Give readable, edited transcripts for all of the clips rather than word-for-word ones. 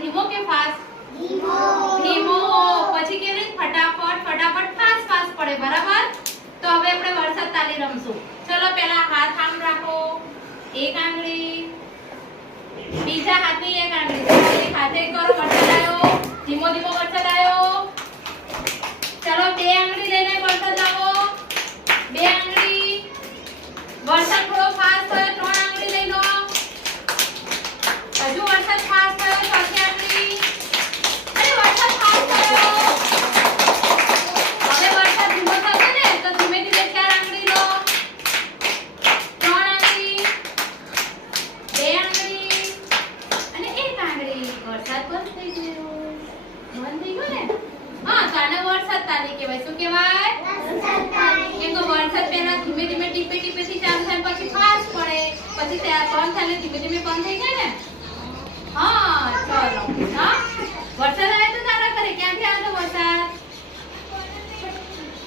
ધીમો કે ફાસ્ટ? ધીમો. ધીમો. પછી કેવી રીતે? ફટાફટ ફટાફટ ફાસ્ટ ફાસ્ટ પડે, બરાબર? તો હવે આપણે વરસાદ તાલી રમશું. ચલો પહેલા હાથ આમ રાખો, એક આંગળી, બીજા હાથની એક આંગળી, એક હાથે કરો. વરસાદ આવ્યો, ધીમો ધીમો વરસાદ આવ્યો. ચલો બે આંગળી લઈને વરસાદ લાવો, બે આંગળી. વરસાદ થોડો ફાસ્ટ થયો, ત્રણ આંગળી લઈ લો. હજુ વરસાદ ફાસ્ટ થયો, ચોથી આંગળી. અરે વરસાદ ફાસ્ટ થયો. હવે વરસાદ ધીમો થશે ને, તો ધીમે ધીમે ચાર આંગળી લો, ત્રણ આંગળી, બે આંગળી અને એક આંગળી. વરસાદ બંધ થઈ ગયો. બંધ થઈ ગયો ને? હા, તો આને વરસાદ તાલી કહેવાય. શું કહેવાય? વરસાદ તાલી. કેમ કે વરસાદ પહેલા ધીમે ધીમે ટીપે ટીપે થી ચાલુ થાય, પછી ફાસ્ટ પડે, પછી ત્યાં બંધ થાય ને ધીમે ધીમે બંધ થઈ જાય ને. હા, ચલો. હા, વરસાદ આવે તો તારા ઘરે ક્યાંથી આવ્યો તો વરસાદ?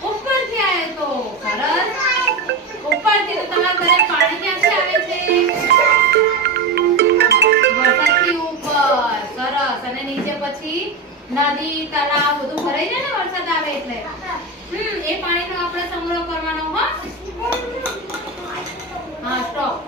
ઉપરથી આવ્યો તો. સરસ. ઉપરથી. તો તમારા ઘરે પાણી ક્યાંથી આવે છે? વરસાદથી ઉપર. સરસ. અને નીચે પછી નદી, તળાવ બધું ભરાઈ જાય ને વરસાદ આવે એટલે. એ પાણીનો આપણે સંગ્રહ કરવાનો. હા, સ્ટોપ.